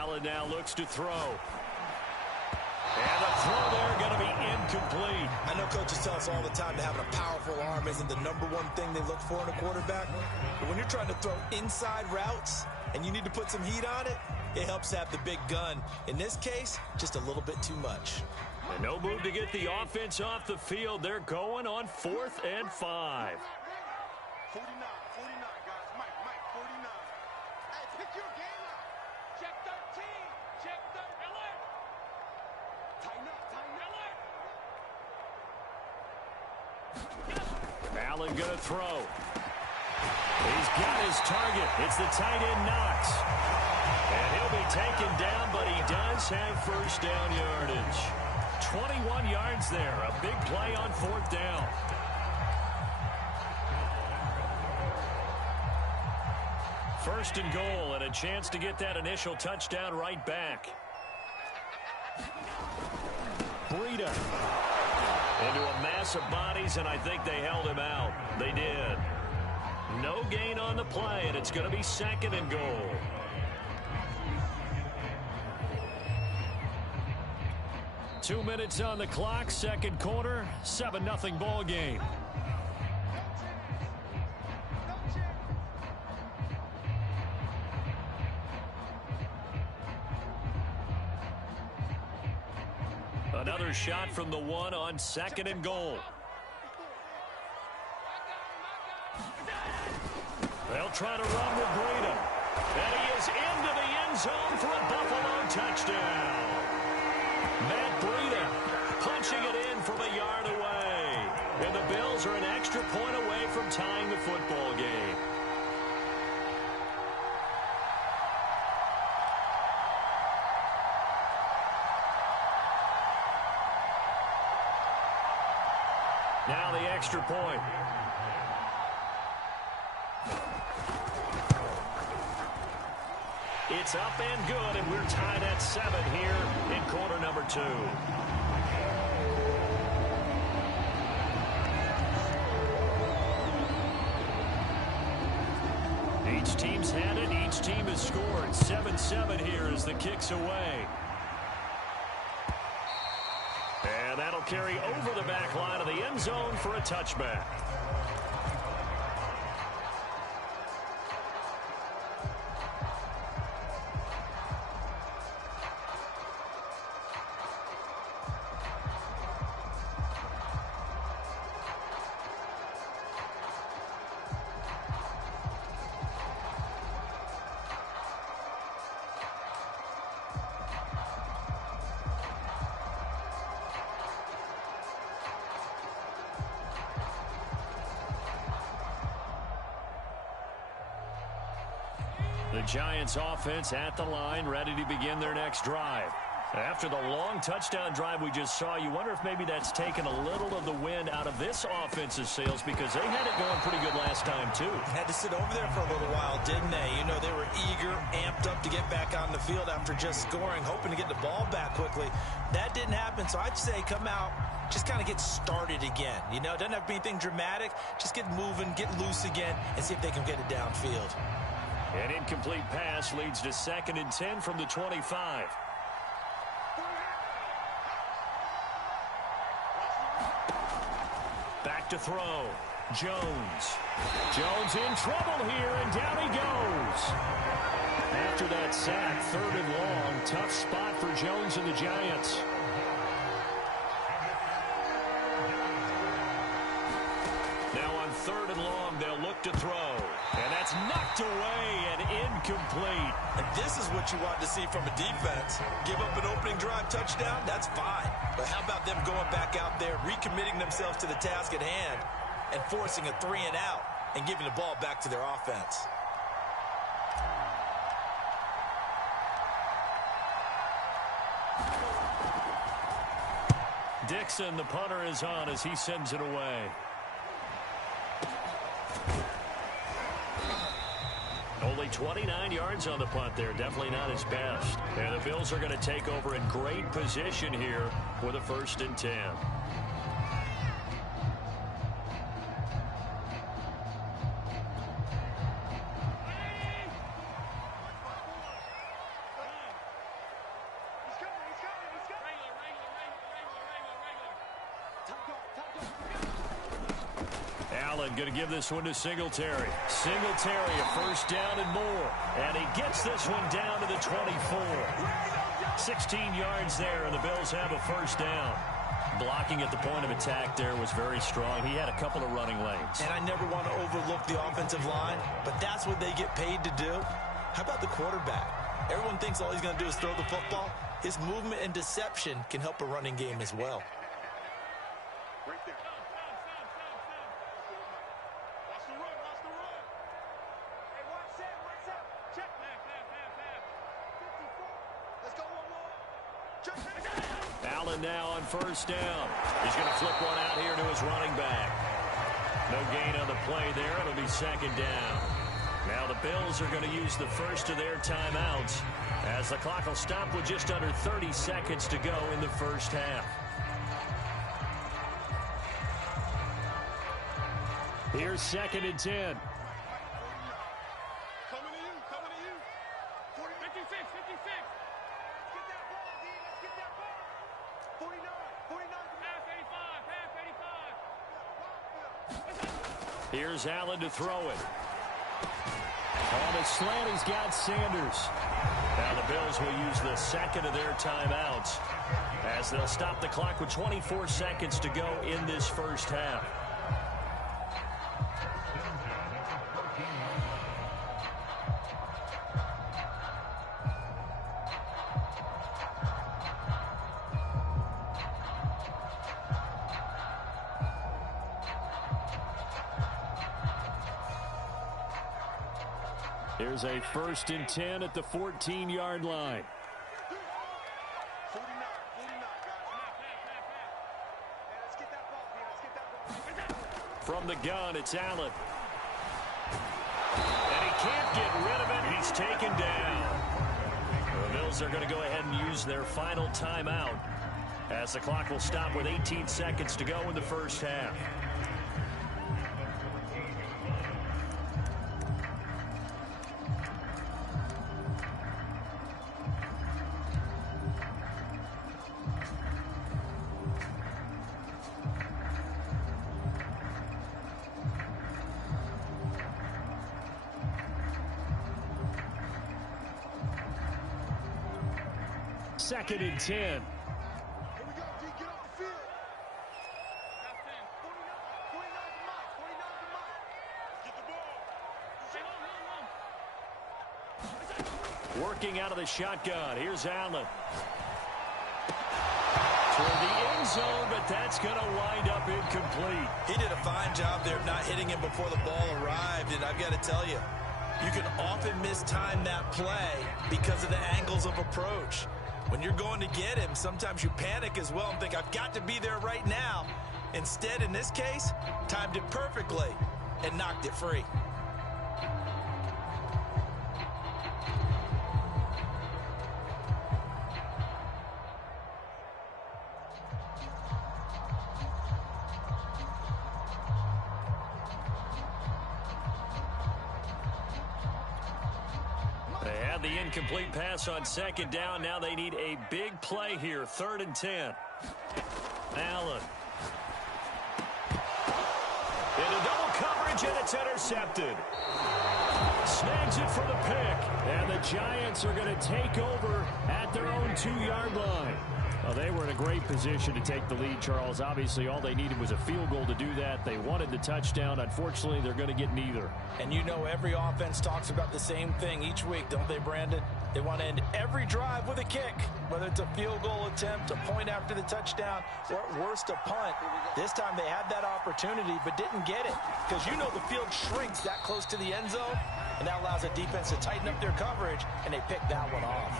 Allen now looks to throw. And the throw there going to be incomplete. I know coaches tell us all the time that having a powerful arm isn't the #1 thing they look for in a quarterback. But when you're trying to throw inside routes and you need to put some heat on it, it helps have the big gun. In this case, just a little bit too much. And no move to get the offense off the field. They're going on 4th and 5. 49, guys. Mike, 49. Hey, pick your game up. Check 13. Check 13. Tighten up. Allen going to throw. He's got his target. It's the tight end Knox. And he'll be taken down, but he does have first down yardage. 21 yards there. A big play on 4th down. First and goal, and a chance to get that initial touchdown right back. Breida into a mass of bodies, and I think they held him out. They did. No gain on the play, and it's going to be 2nd and goal. Two minutes on the clock, 2nd quarter, 7-0 ball game. Another shot from the 1 on 2nd and goal. They'll try to run with Breida. And he is into the end zone for a Buffalo touchdown. Matt Breida punching it in from a yard away. And the Bills are an extra point away from tying the football game. Now the extra point. It's up and good, and we're tied at 7 here in quarter number 2. Each team's had it. Each team has scored. 7-7 here as the kick's away. And that'll carry over the back line of the end zone for a touchback. The Giants offense at the line, ready to begin their next drive. After the long touchdown drive we just saw, you wonder if maybe that's taken a little of the wind out of this offense's sails, because they had it going pretty good last time, too. Had to sit over there for a little while, didn't they? You know, they were eager, amped up to get back on the field after just scoring, hoping to get the ball back quickly. That didn't happen, so I'd say come out, just kind of get started again. You know, it doesn't have to be anything dramatic. Just get moving, get loose again, and see if they can get it downfield. An incomplete pass leads to 2nd and 10 from the 25. Back to throw. Jones. Jones in trouble here, and down he goes. After that sack, 3rd and long. Tough spot for Jones and the Giants. Now on 3rd and long, they'll look to throw. And that's knocked away and incomplete. And this is what you want to see from a defense. Give up an opening drive touchdown, that's fine. But how about them going back out there, recommitting themselves to the task at hand, and forcing a 3 and out, and giving the ball back to their offense. Dixon, the punter, is on as he sends it away. Only 29 yards on the punt there. Definitely not his best. And the Bills are going to take over in great position here for the 1st and 10. Allen going to give this one to Singletary. Singletary, a first down and more. And he gets this one down to the 24. 16 yards there, and the Bills have a first down. Blocking at the point of attack there was very strong. He had a couple of running lanes. And I never want to overlook the offensive line, but that's what they get paid to do. How about the quarterback? Everyone thinks all he's going to do is throw the football. His movement and deception can help a running game as well. Right there. Watch the run, watch the run. Hey, watch that, watch that. Check. Pass. 54. Let's go, one. Check. Allen now on first down. He's going to flip one out here to his running back. No gain on the play there. It'll be second down. Now the Bills are going to use the first of their timeouts as the clock will stop with just under 30 seconds to go in the first half. Here's second and 10. Coming to you. 56. Get that ball, D. Let's get that ball. 49. Pass 85. Here's Allen to throw it. On the slant, he's got Sanders. Now the Bills will use the second of their timeouts as they'll stop the clock with 24 seconds to go in this first half. Here's a first and 10 at the 14-yard line. 49, guys. Let's get that ball, From the gun, it's Allen. And he can't get rid of it. He's taken down. The Bills are going to go ahead and use their final timeout as the clock will stop with 18 seconds to go in the first half. Second and 10. Here we go, D. Get off the field. That's 10. 49 to Mike. Get the ball. Working out of the shotgun. Here's Allen. Toward the end zone, but that's going to wind up incomplete. He did a fine job there of not hitting him before the ball arrived, and I've got to tell you, you can often mistime that play because of the angles of approach. When you're going to get him, sometimes you panic as well and think, I've got to be there right now. Instead, in this case, timed it perfectly and knocked it free. The incomplete pass on second down. Now they need a big play here. Third and 10. Allen. Into double coverage, and it's intercepted. Snags it for the pick. And the Giants are going to take over at their own 2-yard line. Well, they were in a great position to take the lead, Charles. Obviously, all they needed was a field goal to do that. They wanted the touchdown. Unfortunately, they're going to get neither. And you know every offense talks about the same thing each week, don't they, Brandon? They want to end every drive with a kick, whether it's a field goal attempt, a point after the touchdown, or at worst, a punt. This time they had that opportunity but didn't get it because you know the field shrinks that close to the end zone, and that allows the defense to tighten up their coverage, and they pick that one off.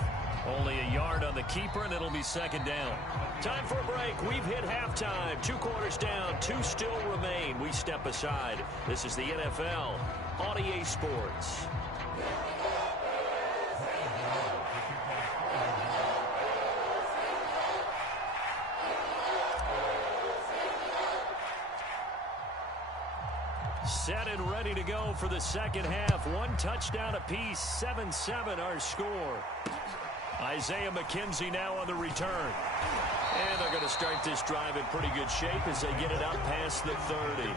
Only a yard on the keeper, and it'll be second down. Time for a break. We've hit halftime. 2 quarters down. 2 still remain. We step aside. This is the NFL on EA Sports. Set and ready to go for the second half. 1 touchdown apiece. 7-7 our score. Isaiah McKenzie now on the return. And they're going to start this drive in pretty good shape as they get it up past the 30.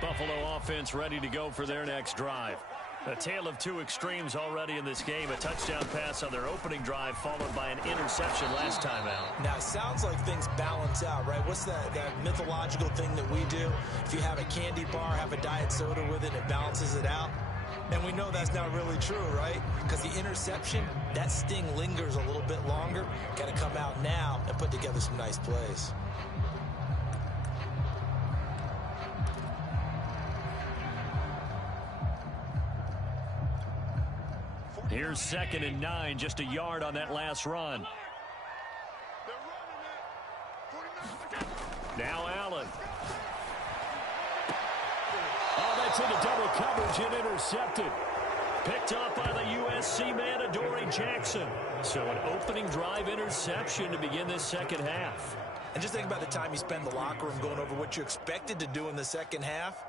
Buffalo offense ready to go for their next drive. A tale of two extremes already in this game. A touchdown pass on their opening drive followed by an interception last time out. Now, it sounds like things balance out, right? What's that mythological thing that we do? If you have a candy bar, have a diet soda with it, it balances it out. And we know that's not really true, right? Because the interception, that sting lingers a little bit longer. Got to come out now and put together some nice plays. Here's 2nd and 9, just a yard on that last run. Now Allen. Oh, that's into double coverage and intercepted. Picked up by the USC man, Adoree Jackson. So an opening drive interception to begin this second half. And just think about the time you spend in the locker room going over what you expected to do in the second half.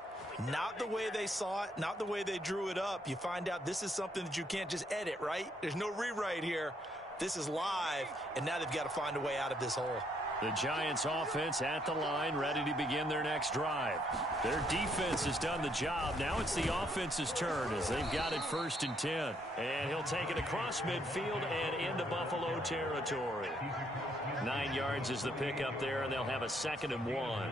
Not the way they saw it, not the way they drew it up. You find out this is something that you can't just edit, right? There's no rewrite here. This is live, and now they've got to find a way out of this hole. The Giants offense at the line, ready to begin their next drive. Their defense has done the job. Now it's the offense's turn as they've got it 1st and 10. And he'll take it across midfield and into Buffalo territory. 9 yards is the pickup there, and they'll have a 2nd and 1.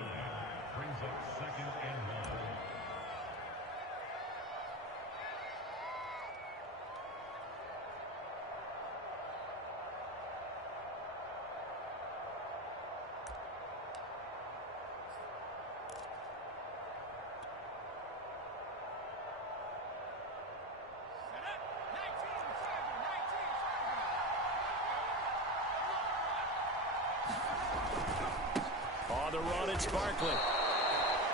The run, it's Barkley.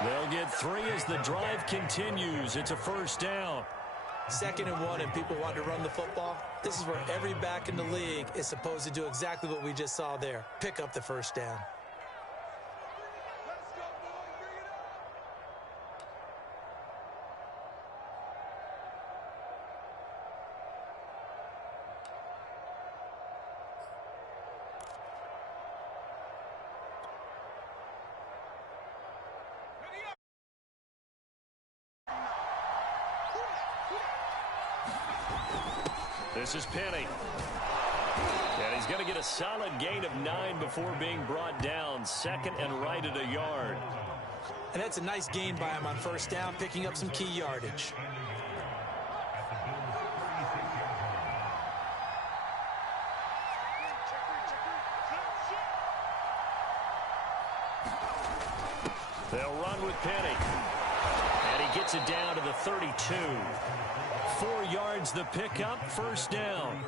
They'll get 3 as the drive continues. It's a 1st down. 2nd and 1, and people want to run the football. This is where every back in the league is supposed to do exactly what we just saw there. Pick up the 1st down. This is Penny. And he's going to get a solid gain of 9 before being brought down. 2nd and right at a yard. And that's a nice gain by him on 1st down, picking up some key yardage. They'll run with Penny. And he gets it down to the 32. 4 yards the pickup, 1st down.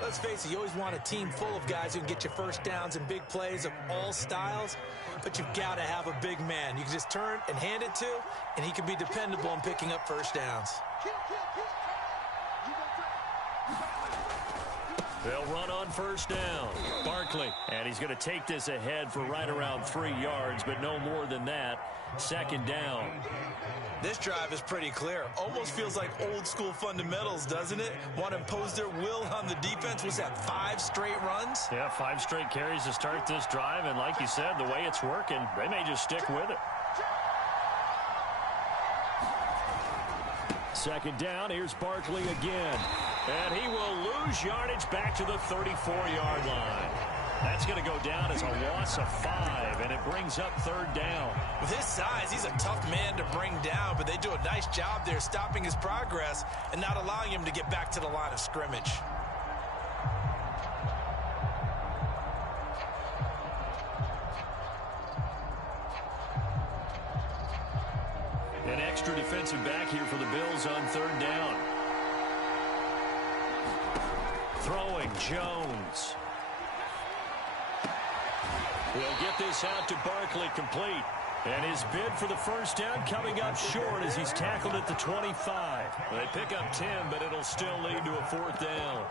Let's face it, you always want a team full of guys who can get you 1st downs and big plays of all styles, but you've got to have a big man you can just turn and hand it to, and he can be dependable in picking up 1st downs. They'll run on 1st down. Barkley, and he's going to take this ahead for right around 3 yards, but no more than that. 2nd down. This drive is pretty clear. Almost feels like old school fundamentals, doesn't it? Want to impose their will on the defense. Was that 5 straight runs? Yeah, 5 straight carries to start this drive, and like you said, the way it's working, they may just stick with it. 2nd down, here's Barkley again. And he will lose yardage back to the 34-yard line. That's going to go down as a loss of 5, and it brings up 3rd down. With his size, he's a tough man to bring down, but they do a nice job there stopping his progress and not allowing him to get back to the line of scrimmage. An extra defensive back here for the Bills on 3rd down. Throwing Jones. He'll get this out to Barkley, complete. And his bid for the first down coming up short as he's tackled at the 25. They pick up 10, but it'll still lead to a fourth down.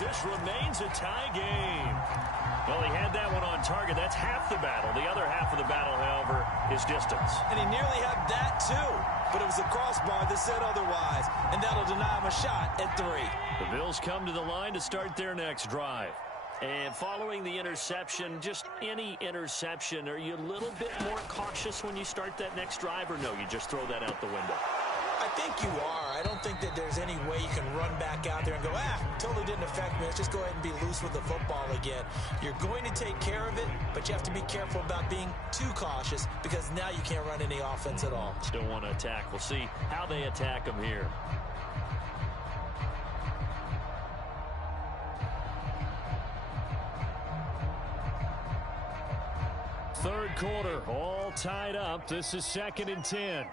This remains a tie game. Well, he had that one on target. That's half the battle. The other half of the battle, however, is distance. And he nearly had that, too. But it was the crossbar that said otherwise. And that'll deny him a shot at 3. The Bills come to the line to start their next drive. And following the interception, just any interception, are you a little bit more cautious when you start that next drive? Or no, you just throw that out the window? I think you are. I don't think that there's any way you can run back out there and go, totally didn't affect me. Let's just go ahead and be loose with the football again. You're going to take care of it, but you have to be careful about being too cautious because now you can't run any offense at all. Still want to attack. We'll see how they attack them here. Third quarter, all tied up. This is 2nd and 10.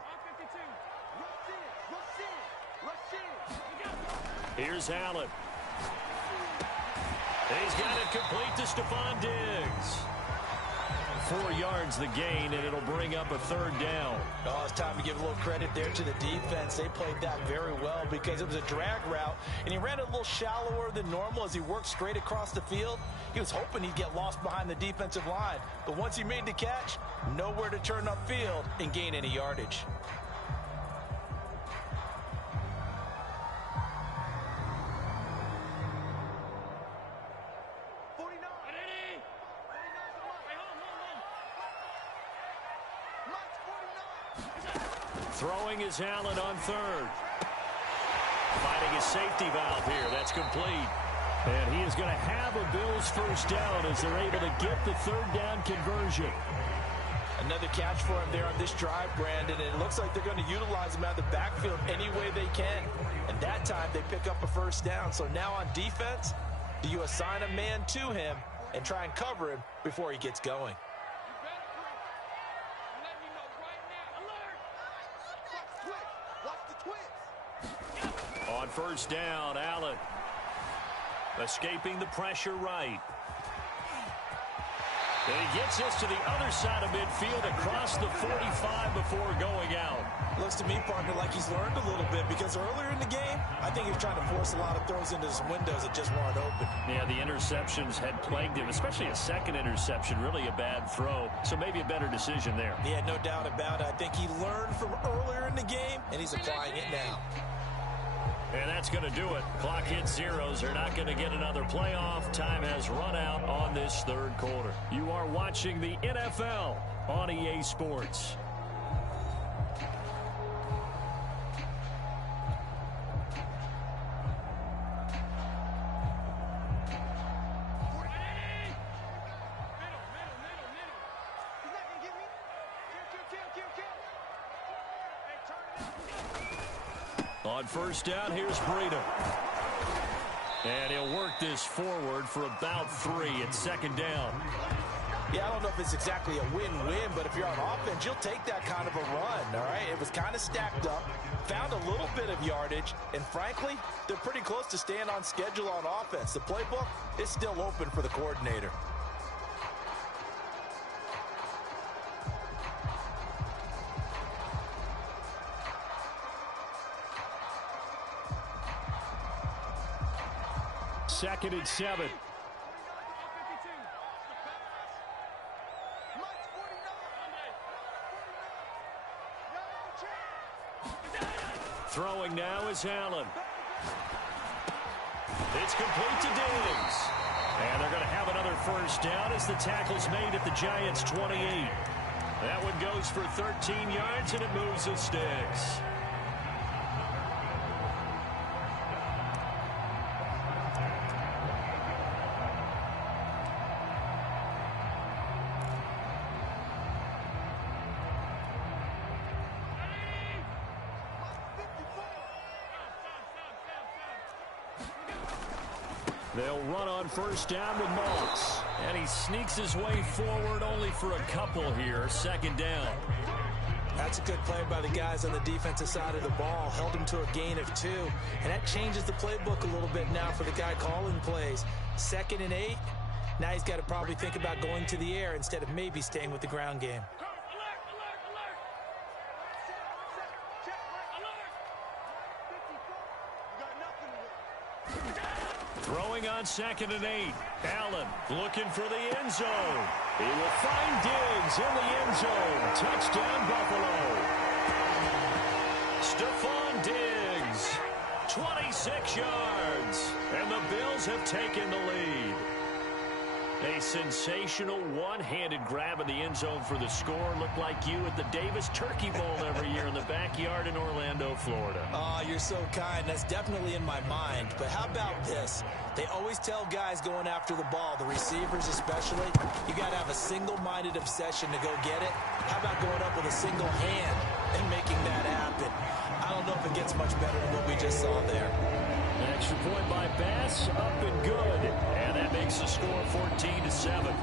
Here's Allen. He's got it complete to Stephon Diggs. 4 yards the gain, and it'll bring up a third down. Oh, it's time to give a little credit there to the defense. They played that very well because it was a drag route, and he ran it a little shallower than normal as he worked straight across the field. He was hoping he'd get lost behind the defensive line, but once he made the catch, nowhere to turn upfield and gain any yardage. Throwing is Allen on third. Finding a safety valve here. That's complete. And he is going to have a Bills first down as they're able to get the third down conversion. Another catch for him there on this drive, Brandon, and it looks like they're going to utilize him out of the backfield any way they can. And that time they pick up a first down. So now on defense, do you assign a man to him and try and cover him before he gets going? On first down, Allen escaping the pressure right. And he gets this to the other side of midfield across the 45 before going out. Looks to me, partner, like he's learned a little bit because earlier in the game, I think he was trying to force a lot of throws into some windows that just weren't open. Yeah, the interceptions had plagued him, especially a second interception, really a bad throw. So maybe a better decision there. Yeah, no doubt about it. I think he learned from earlier in the game, and he's applying it now. And that's going to do it. Clock hits zeros. They're not going to get another playoff. Time has run out on this third quarter. You are watching the NFL on EA Sports. On first down, here's Breida. And he'll work this forward for about 3 at second down. Yeah, I don't know if it's exactly a win-win, but if you're on offense, you'll take that kind of a run, all right? It was kind of stacked up, found a little bit of yardage, and frankly, they're pretty close to staying on schedule on offense. The playbook is still open for the coordinator. Second and 7. Throwing now is Allen. It's complete to Diggs. And they're going to have another first down as the tackle's made at the Giants' 28. That one goes for 13 yards, and it moves the sticks. They'll run on first down with Moss. And he sneaks his way forward only for a couple here. Second down. That's a good play by the guys on the defensive side of the ball. Held him to a gain of 2. And that changes the playbook a little bit now for the guy calling plays. 2nd and 8. Now he's got to probably think about going to the air instead of maybe staying with the ground game. Throwing on 2nd and 8. Allen looking for the end zone. He will find Diggs in the end zone. Touchdown, Buffalo. Stephon Diggs, 26 yards. And the Bills have taken the lead. A sensational one-handed grab in the end zone for the score. Looked like you at the Davis Turkey Bowl every year in the backyard in Orlando, Florida. Oh, you're so kind. That's definitely in my mind. But how about this? They always tell guys going after the ball, the receivers especially, you got to have a single-minded obsession to go get it. How about going up with a single hand and making that happen? I don't know if it gets much better than what we just saw there. An extra point by Bass, up and good. And that makes the score 14-7.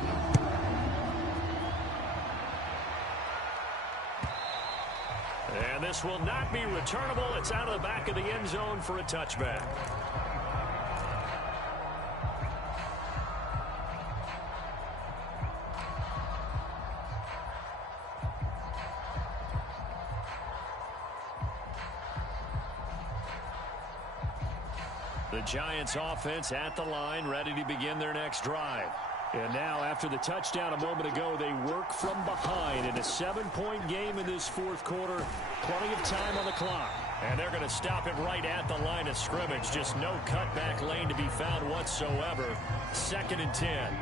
And this will not be returnable. It's out of the back of the end zone for a touchback. The Giants offense at the line, ready to begin their next drive. And now, after the touchdown a moment ago, they work from behind in a 7-point game in this fourth quarter. Plenty of time on the clock. And they're going to stop it right at the line of scrimmage. Just no cutback lane to be found whatsoever. 2nd and 10.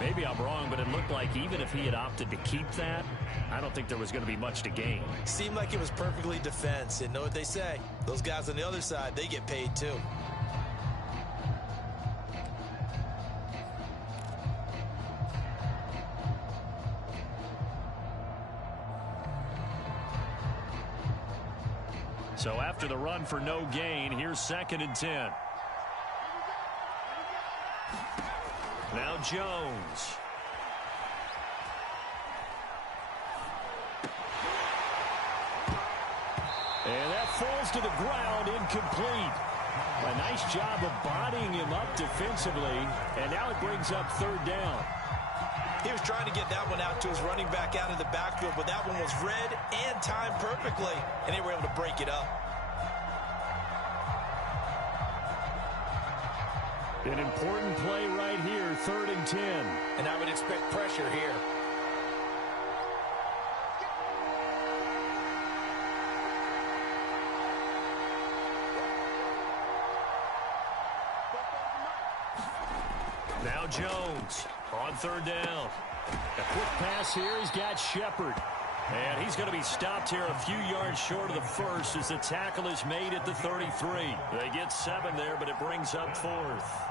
Maybe I'm wrong, but it looked like even if he had opted to keep that, I don't think there was going to be much to gain. Seemed like it was perfectly defense. And know what they say? Those guys on the other side, they get paid too. So after the run for no gain, here's 2nd and 10. Now Jones. And that falls to the ground, incomplete. A nice job of bodying him up defensively, and now it brings up 3rd down. He was trying to get that one out to his running back out of the backfield, but that one was read and timed perfectly, and they were able to break it up. An important play right here, 3rd and 10. And I would expect pressure here. Now Jones on 3rd down. A quick pass here. He's got Shepard. And he's going to be stopped here a few yards short of the first as the tackle is made at the 33. They get 7 there, but it brings up 4th.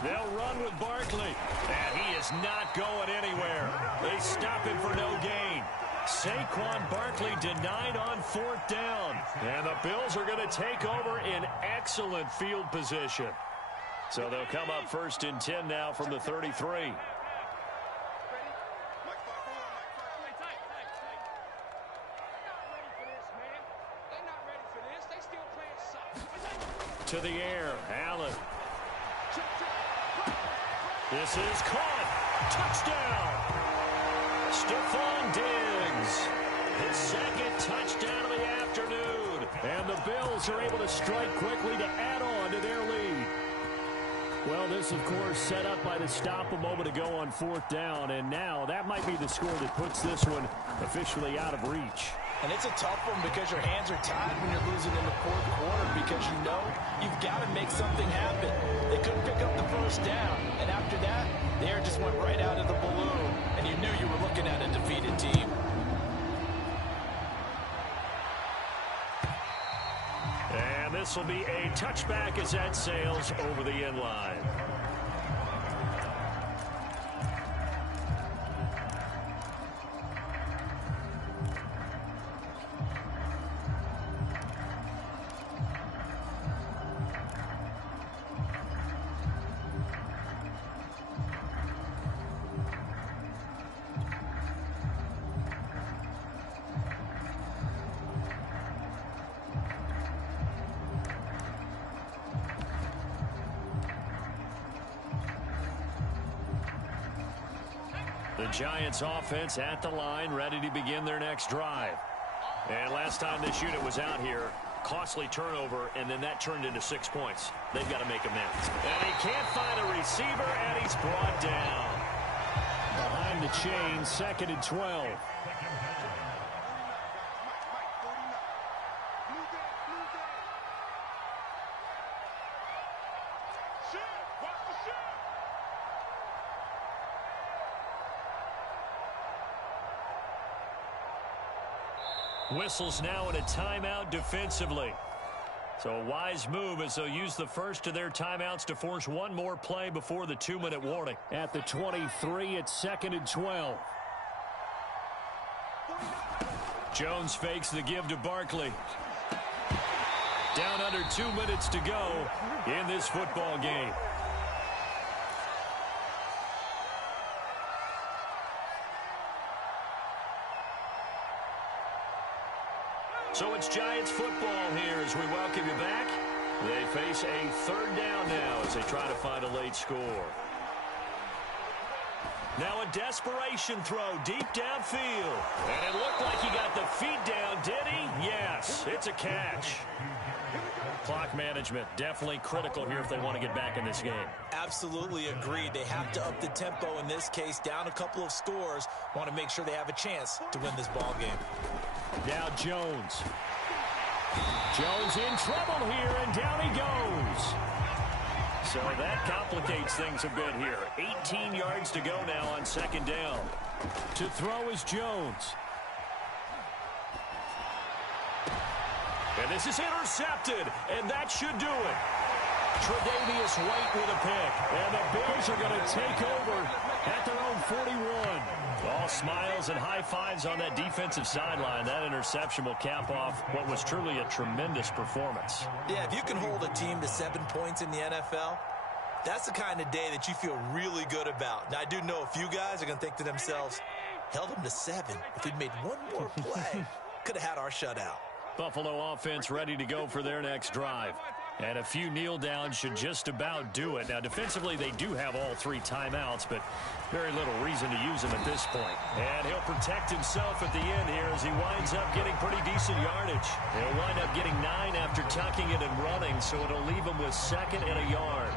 They'll run with Barkley, and he is not going anywhere. They stop him for no gain. Saquon Barkley denied on 4th down, and the Bills are going to take over in excellent field position. So they'll come up 1st and 10 now from the 33. To the air, Allen. This is caught. Touchdown. Stephon Diggs. His second touchdown of the afternoon. And the Bills are able to strike quickly to add on to their lead. Well, this, of course, set up by the stop a moment ago on 4th down. And now that might be the score that puts this one officially out of reach. And it's a tough one because your hands are tied when you're losing in the 4th quarter because you know you've got to make something happen. They couldn't pick up the first down. And after that, the air just went right out of the balloon. And you knew you were looking at a defeated team. And this will be a touchback as that sails over the end line. The Giants offense at the line, ready to begin their next drive. And last time this unit was out here, costly turnover, and then that turned into 6 points. They've got to make amends. And he can't find a receiver, and he's brought down. Behind the chain, 2nd and 12. Whistles now in a timeout defensively. So a wise move as they'll use the first of their timeouts to force one more play before the 2-minute warning. At the 23, it's 2nd and 12. Jones fakes the give to Barkley. Down under 2 minutes to go in this football game. So it's Giants football here as we welcome you back. They face a 3rd down now as they try to find a late score. Now a desperation throw deep downfield. And it looked like he got the feet down, did he? Yes, it's a catch. Clock management definitely critical here if they want to get back in this game. Absolutely agreed. They have to up the tempo in this case, down a couple of scores. Want to make sure they have a chance to win this ball game. Now Jones. Jones in trouble here, and down he goes. So that complicates things a bit here. 18 yards to go now on 2nd down. To throw is Jones. And this is intercepted, and that should do it. Tre'Davious White with a pick, and the Bills are going to take over at their own 41. All smiles and high fives on that defensive sideline. That interception will cap off what was truly a tremendous performance. Yeah, if you can hold a team to 7 points in the NFL, that's the kind of day that you feel really good about. Now, I do know a few guys are going to think to themselves, held them to 7. If we'd made one more play, could have had our shutout. Buffalo offense ready to go for their next drive. And a few kneel downs should just about do it. Now, defensively, they do have all 3 timeouts, but very little reason to use them at this point. And he'll protect himself at the end here as he winds up getting pretty decent yardage. He'll wind up getting 9 after tucking it and running, so it'll leave him with 2nd and a yard.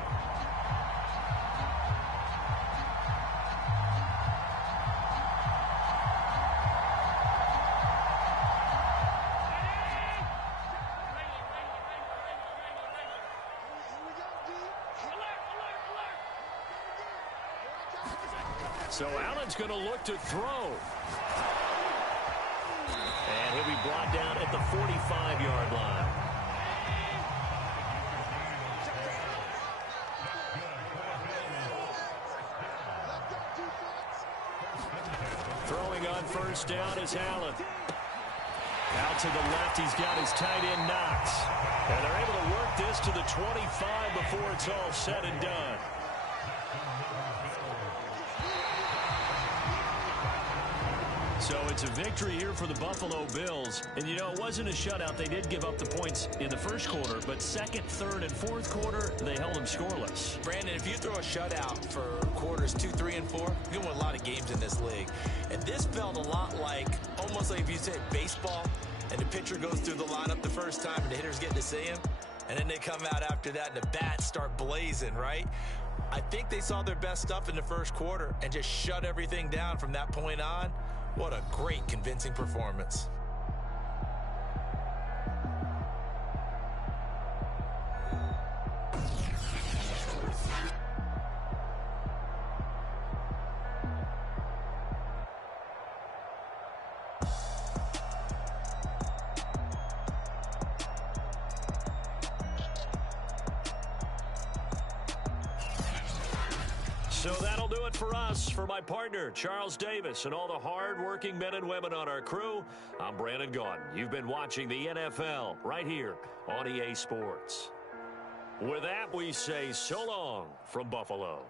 So Allen's going to look to throw. And he'll be brought down at the 45-yard line. Throwing on 1st down is Allen. Out to the left, he's got his tight end Knox. And they're able to work this to the 25 before it's all said and done. So it's a victory here for the Buffalo Bills. And, you know, it wasn't a shutout. They did give up the points in the first quarter, but second, third, and fourth quarter, they held them scoreless. Brandon, if you throw a shutout for quarters 2, 3, and 4, you're going to win a lot of games in this league. And this felt a lot like, almost like if you said baseball, and the pitcher goes through the lineup the first time, and the hitters get to see him, and then they come out after that, and the bats start blazing, right? I think they saw their best stuff in the first quarter and just shut everything down from that point on. What a great, convincing performance. So that'll do it for us. For my partner, Charles Davis, and all the hard-working men and women on our crew, I'm Brandon Gaudin. You've been watching the NFL right here on EA Sports. With that, we say so long from Buffalo.